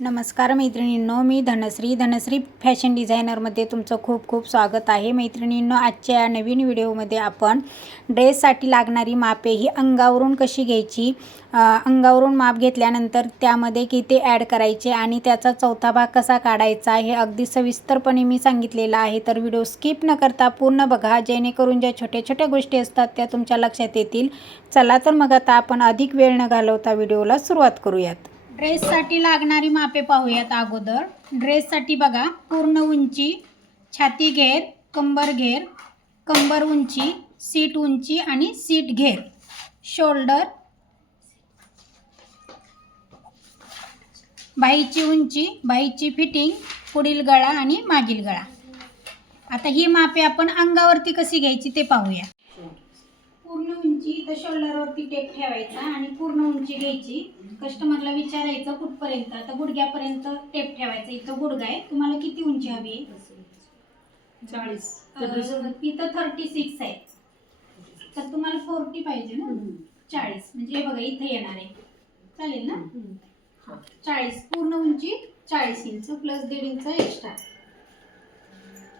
नमस्कार मैत्रिणींनो मी धनश्री. धनश्री फॅशन डिझायनरमध्ये तुमचं खूप खूप स्वागत आहे. मैत्रिणींनो आजच्या या नवीन व्हिडिओमध्ये आपण ड्रेससाठी लागणारी मापे ही अंगावरून कशी घ्यायची? अंगावरून माप घेतल्यानंतर त्यामध्ये किती ॲड करायचे आणि त्याचा चौथा भाग कसा काढायचा हे अगदी सविस्तरपणे मी सांगितलेलं आहे. तर व्हिडिओ स्किप न करता पूर्ण बघा. जेणेकरून ज्या छोट्या छोट्या गोष्टी असतात त्या तुमच्या लक्षात येतील. चला तर मग आता आपण अधिक वेळ न घालवता व्हिडिओला सुरुवात करूयात. ड्रेससाठी लागणारी मापे पाहूयात अगोदर. ड्रेससाठी बघा पूर्ण उंची छाती घेर कंबर घेर कंबर उंची सीट उंची आणि सीट घेर. शोल्डर बाईची उंची बाईची फिटिंग पुढील गळा आणि मागील गळा. आता ही मापे आपण अंगावरती कशी घ्यायची ते पाहूया. पूर्ण उंची इथं शोल्डरवरती टेप ठेवायचा आणि पूर्ण उंची घ्यायची. कस्टमरला विचारायचं कुठपर्यंत? आता गुडघ्यापर्यंत टेप ठेवायचा. इथं गुडघा आहे. तुम्हाला किती उंची हवी आहे? चाळीस. इथं थर्टी सिक्स आहे. तर तुम्हाला फोर्टी पाहिजे ना? चाळीस. म्हणजे हे बघा इथं येणार आहे. चालेल ना? चाळीस. पूर्ण उंची चाळीस इंच प्लस दीड इंच एक्स्ट्रा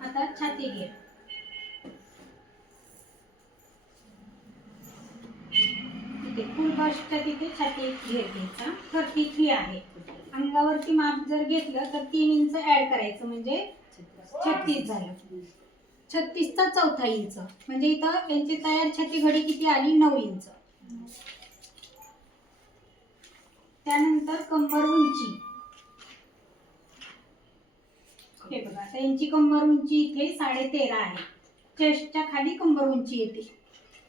आता छाती घे. घेते. फुल तिथे छाती घेर घ्यायचा थर्टी थ्री आहे. अंगावरती माप जर घेतलं तर तीन इंच ऍड करायचं म्हणजे छत्तीस झालं. छत्तीसचा चौथा इंच. म्हणजे इथं यांची तयार छाती घडी किती आली? नऊ इंच. त्यानंतर कंबर उंची. हे बघा आता यांची कंबर उंची इथे साडे तेरा आहे चेस्टच्या खाली कंबर उंची येते.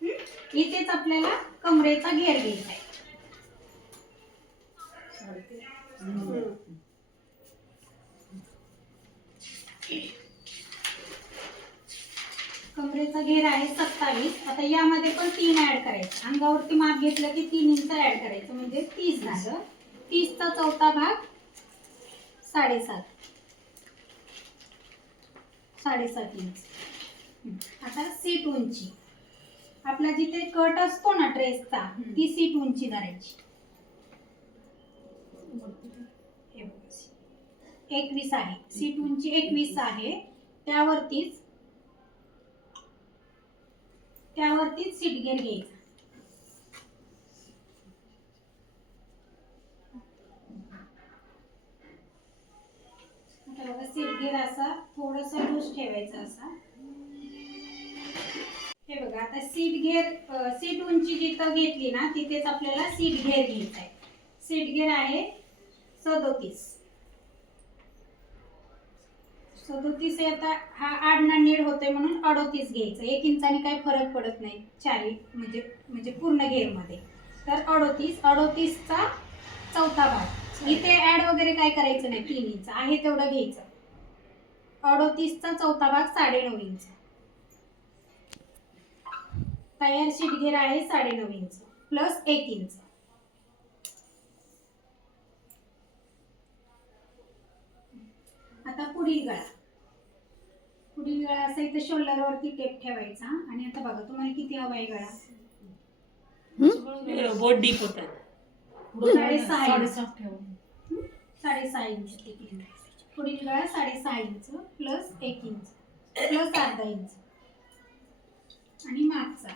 इथेच आपल्याला कमरेचा घेर घ्यायचा आहे. कमरेचा घेर आहे सत्तावीस. आता यामध्ये पण तीन ऍड करायचं. अंगावरती माप घेतलं की तीन इंच ऍड करायचं. म्हणजे तीस झालं. तीसचा चौथा भाग साडेसात. साडेसात इंच आता सीट उंची आपला जिथे कट असतो ना ड्रेसचा ती सीट उंची बघा. एकवीस आहे. सीट उंची एकवीस आहे. त्यावरतीच त्यावरतीच सीट गेअर घ्यायचा. सीट गेअर असा थोडासा लूज ठेवायचा असा. आता सीट घेर सीट उंची जिथं घेतली ना तिथेच आपल्याला सीट घेर घ्यायचा आहे. सीट घेर आहे सदोतीस. सदोतीस आहे आता हा आडना नीड होतोय म्हणून अडोतीस घ्यायचं. एक इंचाने काही फरक पडत नाही चारी म्हणजे म्हणजे पूर्ण घेरमध्ये. तर अडोतीस अडोतीसचा चौथा भाग. इथे ऍड वगैरे काय करायचं नाही तीन इंच. आहे तेवढं घ्यायचं. अडोतीसचा चौथा भाग साडेनऊ इंच. तयार शीट घेर आहे साडेनऊ इंच प्लस एक इंच. आता पुढील गळा. पुढील गळा असा इथं शोल्डरवरती टेप ठेवायचा. आणि आता बघा तुम्हाला किती हवा आहे गळा? बोट डीप होत साडेसहा इंच. हं? साडेसहा इंच. पुढील गळा साडेसहा इंच प्लस एक इंच प्लस अर्धा इंच. आणि मागचा.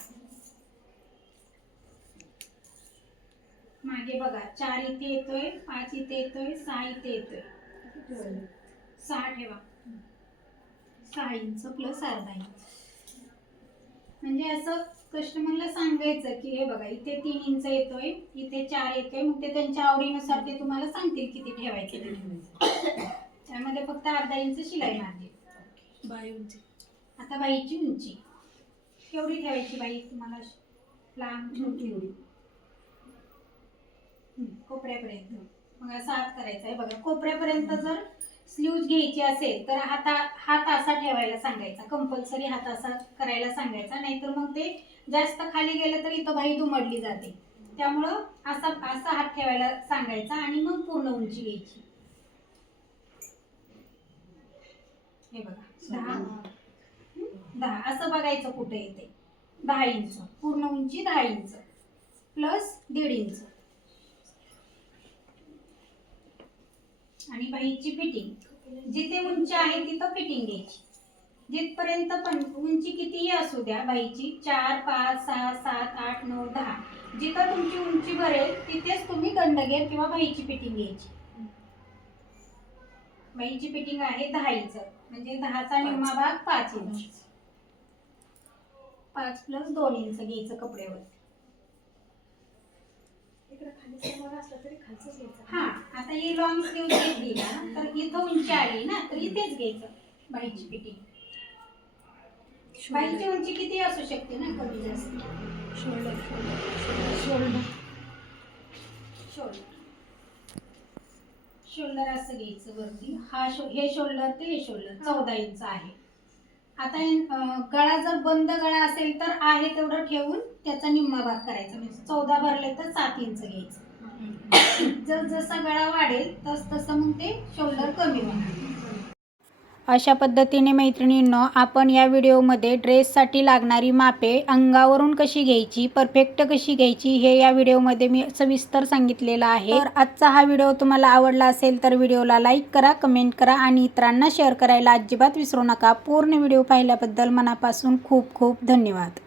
मागे बघा चार इथे येतोय पाच इथे येतोय सहा इथे येतोय. सहा ठेवा. सहा इंच प्लस अर्धा इंच. म्हणजे असं कस्टमरला सांगायचं की हे बघा इथे तीन इंच येतोय इथे चार येतोय. मग ते त्यांच्या आवडीनुसार ते तुम्हाला सांगतील किती ठेवायचे त्यामध्ये फक्त अर्धा इंच शिलाई मारली. बाय उंची. आता बाईची उंची. केवढी ठेवायची बाई तुम्हाला लांब छोटी एवढी कोपऱ्यापर्यंत. मग असा हात करायचा आहे बघा. कोपऱ्यापर्यंत जर स्लीव्ज घ्यायची असेल तर हाता हात असा ठेवायला सांगायचा. कंपल्सरी हात असा करायला सांगायचा. नाहीतर मग ते जास्त खाली गेलं तर इथं बाई दुमडली जाते. त्यामुळं असा असा हात ठेवायला सांगायचा आणि मग पूर्ण उंची घ्यायची. हे बघा. दहा. दहा. असं बघायचं कुठे येते? दहा इंच. पूर्ण उंची दहा इंच. प्लस दीड इंच. आणि बाईची फिटिंग. जिथे उंची आहे तिथं फिटिंग घ्यायची. जिथपर्यंत पण उंची कितीही असू द्या बाईची चार पाच सहा सात आठ नऊ दहा. जिथं तुमची उंची भरेल तिथेच तुम्ही दंडगेर किंवा बाईची फिटिंग घ्यायची. बाईची फिटिंग आहे दहा इंच. म्हणजे दहाचा निम्मा भाग पाच इंच. पाच प्लस दोन इंच घ्यायचं कपड्यावर. इकडे खाली समोर असलं तरी खालचंच घ्यायचं. हा आता ही लॉंग स्लीव ना तर इथं उंची आली ना तर इथेच घ्यायचं. बाईची फिटिंग बाईची उंची किती असू शकते ना कमी जास्त? शोल्डर. शोल्डर. शोल्डर. शोल्डर असं घ्यायचं वरती. हा शो हे शोल्डर ते हे शोल्डर चौदा इंच आहे. आता गळा जर बंद गळा असेल तर आहे तेवढं ठेवून त्याचा निम्मा भाग करायचा. म्हणजे चौदा भरले तर सात इंच घ्यायचं. जर जसा गळा वाढेल तस तसं मग ते शोल्डर कमी होणार. अशा पद्धतीने मैत्रिणींनो आपण या व्हिडिओमध्ये ड्रेससाठी लागणारी मापे अंगावरून कशी घ्यायची परफेक्ट कशी घ्यायची हे या व्हिडिओमध्ये मी सविस्तर सांगितलेलं आहे. तर आजचा हा व्हिडिओ तुम्हाला आवडला असेल तर व्हिडिओला लाईक करा कमेंट करा आणि इतरांना शेअर करायला अजिबात विसरू नका. पूर्ण व्हिडिओ पाहिल्याबद्दल मनापासून खूप खूप धन्यवाद.